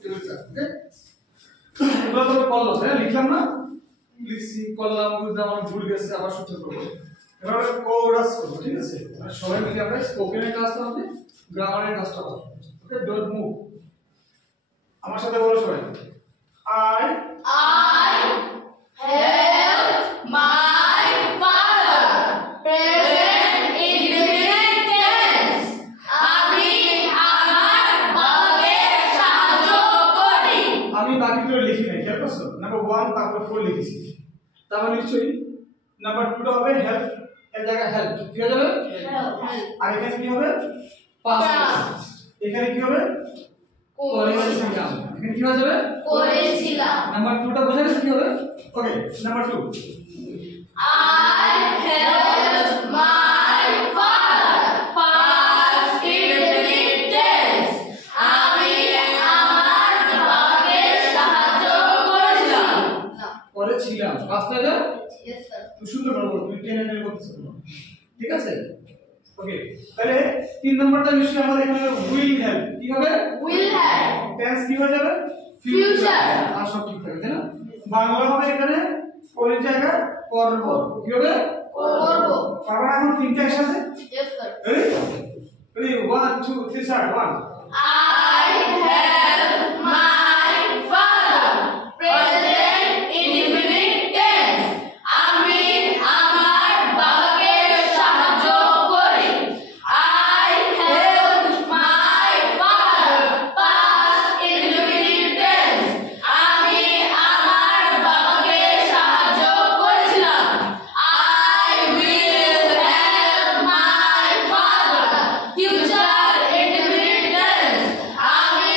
Table charge ওকে এগুলো তো করলাম তাই লিখলাম না লিখছি করলাম বুঝলাম আমি ভুল গেছে আবার সূত্র করব এবার কোরাস করব ঠিক আছে মানে সবাই মিলে আমরা স্পোকেনের কাজটা হবে গ্রামারের কাজটা হবে ওকে ডোন্ট মুভ আমার সাথে বলো সবাই I help my father present indefinite tense আমি আমার বাবাকে সাহায্য করি আমি বাকিগুলো লিখি নাই খেয়াল করছো নাম্বার 1 তারপর 4 লিখেছি তারপর নিশ্চয়ই নাম্বার 2 টা হবে হেল্প এর জায়গায় হেল্প কি হয়ে যাবে আর এখানে কি হবে পাস্ট এখানে কি হবে করেছিলাম এখানে কি হয়ে যাবে করেছিলাম নাম্বার 2 টা বোঝা গেছে কি হবে okay number 2 I help my father past indefinite tense আমি আমার বাবাকে সাহায্য করেছিলাম পাস্ট না yes sir তুই সুন্দর বলবো তুমি টেনে টেনে বলতেছ ঠিক আছে ওকে তাহলে 3 নাম্বারটা নিশ্চয়ই আমাদের এখানে উইল হেল্প কি হবে will have টেন্স কি হয়ে যাবে Future. আর সব ঠিক থাকবে তাই না বাংলা হবে এখানে কোন জায়গা করব কি হবে করব কারণ এখন তিনটা একসাথে yes sir ready 1 2 3 start 1 I help my father present indefinite tense আমি আমার বাবাকে সাহায্য করি I help my father past indefinite tense আমি আমার বাবাকে সাহায্য করেছিলাম I will help my father future indefinite tense আমি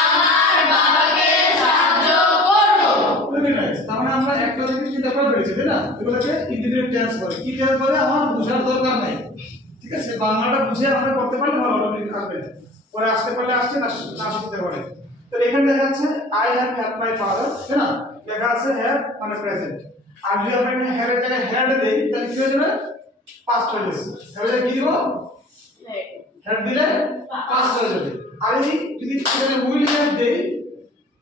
আমার বাবাকে সাহায্য করব ভেরি নাইস তার মানে আমরা একটা জিনিস চিন্তা করে পেরেছি তাই না এগুলোকে ইন্ডিপেন্ডেন্ট টেন্স বলে কি টেন্স বলে আমার বোঝার দরকার নাই ঠিক আছে বাংলাটা বুঝে আমরা করতে পারলে ভালো অটোমেটিক আসবে পরে আসতে পারলে আসছে না না শিখতে পারে তো এখানে দেখা যাচ্ছে I have help my father তাই না লেখা আছে হ্যাভ মানে প্রেজেন্ট আর যদি আমরা এখানে হ্যাভ এর জায়গায় হ্যাড দেই তাহলে কি হয়ে যাবে পাস্ট হয়ে যাবে হ্যাভ এর কি দিব হ্যাড দিলে পাস্ট হয়ে যাবে আর এই যদি এখানে উইল হ্যাভ দেই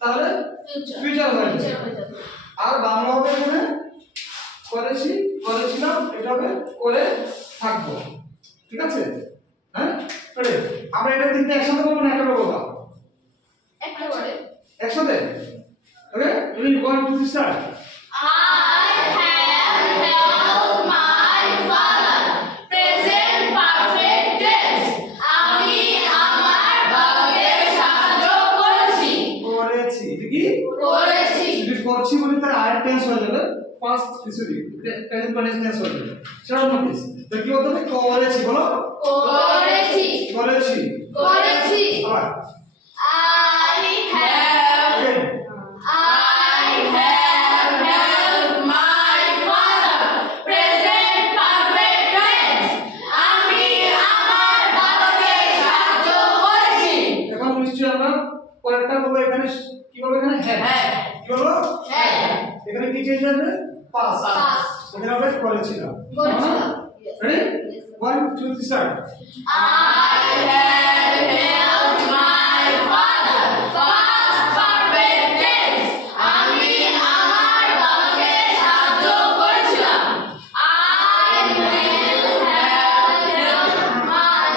তাহলে ফিউচার হয়ে যাবে আর বাংলা হবে এখানে করেছি করেছিলাম এটা হবে করে থাকবো ঠিক আছে হ্যাঁ তাহলে আমরা এটা তিনটা একসাথে বলবো না একটা বলবো একেবারে একসাথে okay ready 1 2 start I have helped my father present perfect tense আমি আমার বাবাকে সাহায্য করেছি করেছি এটা কি করেছি যদি করছি বলি তার আয়ার টেন্স হয়ে যাবে পাস্ট সরি প্রেজেন্ট টেন্স হয়ে যাবে সেটা নোটিস তো কি বলতে হবে করেছি বলো করেছি করেছি করেছি আবার I have helped my father present perfect tense আমি আমার বাবাকে সাহায্য করেছি এখন নিশ্চয়ই আমরা পরেরটা বলবো এখানে কি বলবো এখানে হ্যাঁ কি বলবো হ্যাঁ এখানে কি চেঞ্জ হবে পাস এখানে হবে করেছিলাম করেছিলাম ready 1 2 3 start I have helped my father past perfect tense আমি আমার বাবাকে সাহায্য করেছিলাম I will have helped my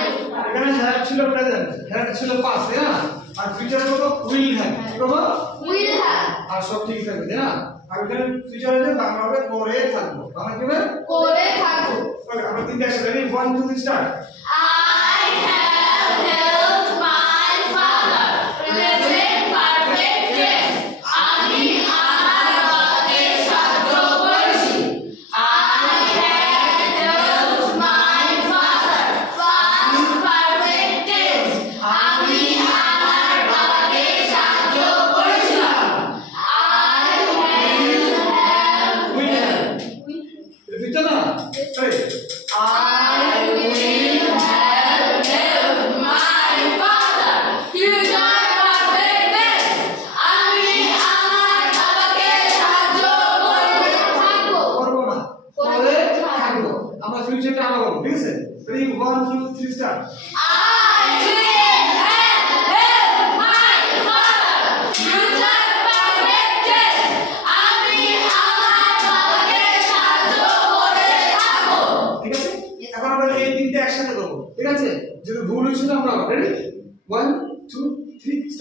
এখানে হ্যাভ ছিল প্রেজেন্ট হ্যাভ ছিল পাস তাই না আর ফিউচার বলবো উইল হ্যাভ কি বলবো will have আর সব ঠিক থাকবে তাই না আর এখানে ফিউচার হলে বাংলা হবে করে থাকবো বাংলা কি হবে করে থাকবো ওকে আমরা তিনটা একসাথে ready 1 2 3 start I have helped my father present perfect tense আমি আমার বাবাকে সাহায্য করেছি I have helped my father past perfect tense আমি আমার বাবাকে সাহায্য করেছিলাম I will have will have future না sorry I will have helped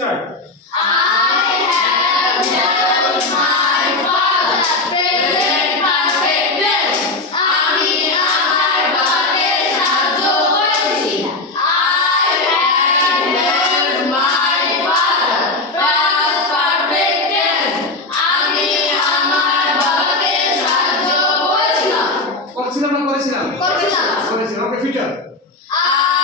start I have helped my father present perfect tense. আমি আমার বাবাকে সাহায্য করেছি। I have helped my father past perfect tense. আমি আমার বাবাকে সাহায্য করেছিলাম। করছিলাম না করেছিলাম করেছিলাম ওকে future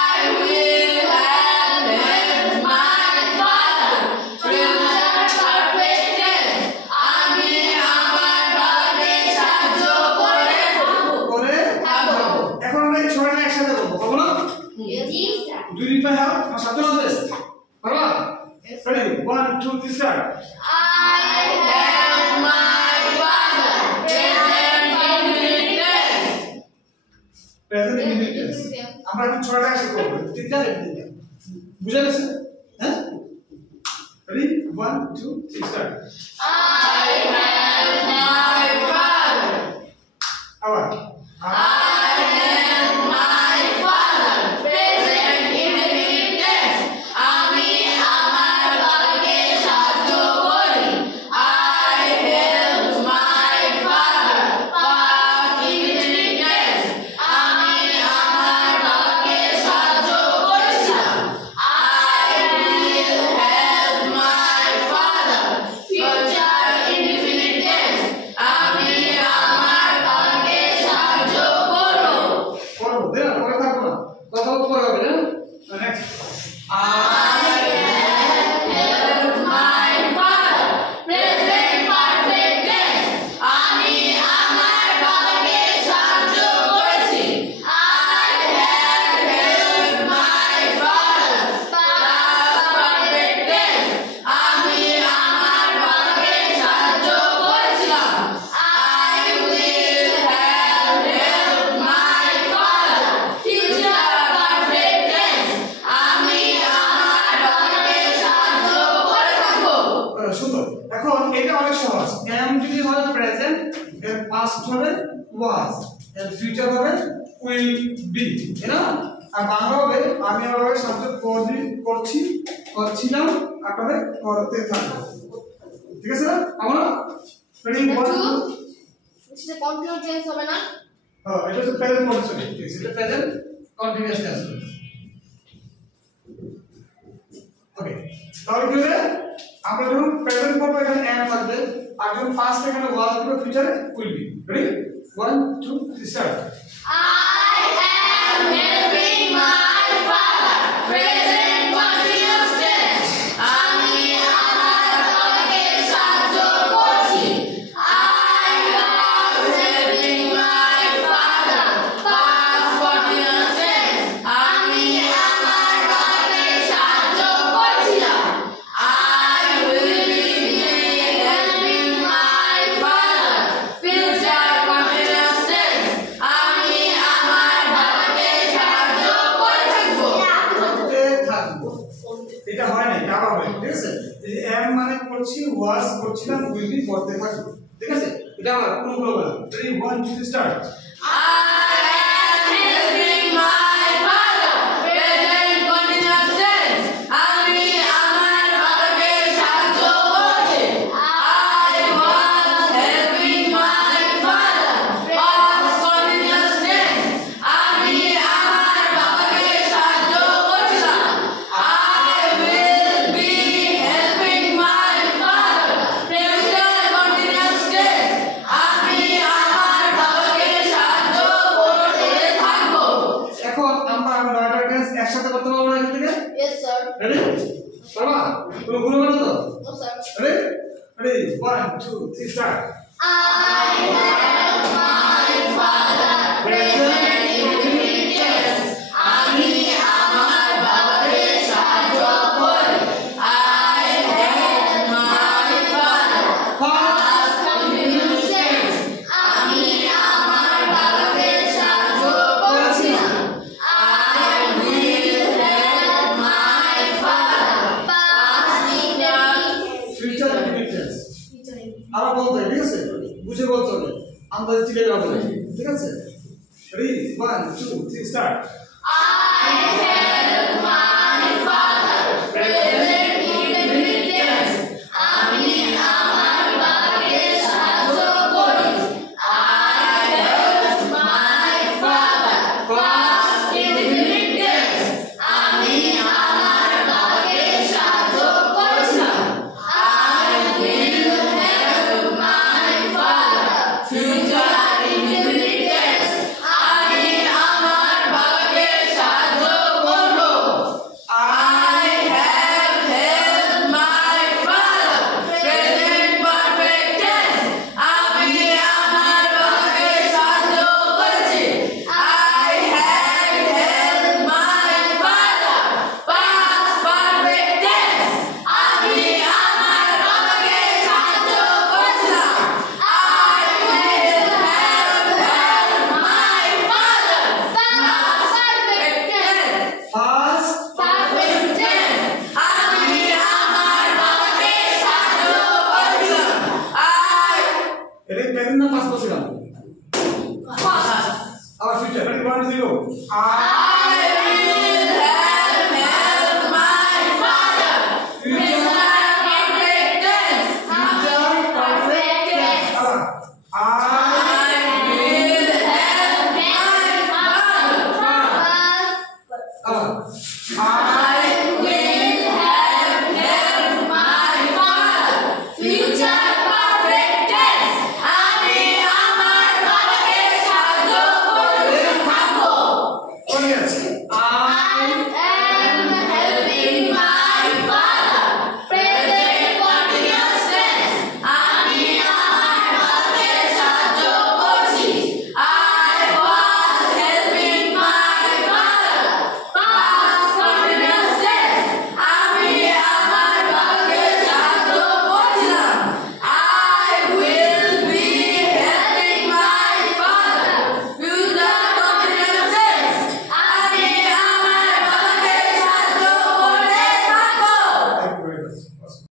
I will have helped my father future perfect tense. আমি আমার বাবাকে সাহায্য করে থাকবো এখন আমরা এই ছয়টা একসাথে বলবো পাবো না জি স্যার দুই দিন পাই হাও আমার সাথে হবে পারবা ready 1 2 3 start I have my father present infinite tense. Present indefinite আমরা এখন ছয়টা একসাথে করব তিনটা তিনটা বুঝা গেছে হ্যাঁ ready 1 2 3 start I have my father. আবার I have my father present infinite tense. আমি আমার বাবাকে সাহায্য করি। I helped my father past infinite tense. আমি আমার বাবাকে সাহায্য করেছিলাম। I will help my father future infinite tense. আমি আমার বাবাকে সাহায্য করব। করব দেনা পরে থাকবো না কথা বলতে পরে হবে না next I have helped my father present perfect tense. আমি আমার বাবাকে সাহায্য করেছি। I have helped my father past perfect tense. আমি আমার বাবাকে সাহায্য করেছিলাম। I will have helped my father future perfect tense. আমি আমার বাবাকে সাহায্য করে থাকবো। সুন্দর এখন এটা অনেক সহজ am যদি হয় প্রেজেন্ট এর পাস্ট হবে was এর ফিউচার হবে will be তাই না আর বাংলা হবে আমি আমার সাথে করছি করছিলাম আর তবে করতে থাকবো ঠিক আছে না আমরা ready 1 This is a continuous tense হবে না? হ্যাঁ এটা হচ্ছে প্রেজেন্ট কন্টিনিউয়াস ঠিক আছে এটা প্রেজেন্ট কন্টিনিউয়াস টেন্স ওকে তাহলে কি হবে আমরা যখন প্রেজেন্ট করব এখানে am থাকবে আর যখন পাস্ট এখানে was হবে ফিউচারে will be ready 1 2 3 start I am helping my father present continuous tense. আমি আমার বাবাকে সাহায্য করছি। I was helping my father past continuous tense. আমি আমার বাবাকে সাহায্য করছিলাম। I will be helping my father future continuous tense. আমি আমার বাবাকে সাহায্য করে থাকবো। করতে থাকবো এটা হয় না এটা আবার হয় ঠিক আছে এই যে am মানে করছি was করছিলাম will be করতে থাকবো ঠিক আছে এটা আবার কোনগুলো বলা ready 1 2 3 start I am helping my father present continuous tense. আমি আমার বাবাকে সাহায্য করছি। I was helping my father past continuous tense. আমি আমার বাবাকে সাহায্য করছিলাম। I will be helping my father future continuous tense. আমি আমার বাবাকে সাহায্য করতে থাকবো। এখন আমরা নয়টা টেন্স একসাথে করতে পারবো না এখান থেকে Yes sir. রেডি পারবা তুমি ভুল হবে না তো No sir. Ready ready 1 2 3 start I have my father present infinite tense. আমি আমার বাবাকে সাহায্য করি। I have my father past continuous tense. আমি আমার বাবাকে সাহায্য করেছিলাম। I will help my father past future indefinite tense আবার বলতে হবে, ঠিক আছে বুঝে বলতে হবে আন্দাজ চিলে যাবে না, ঠিক আছে ready 1 2 3 start I help my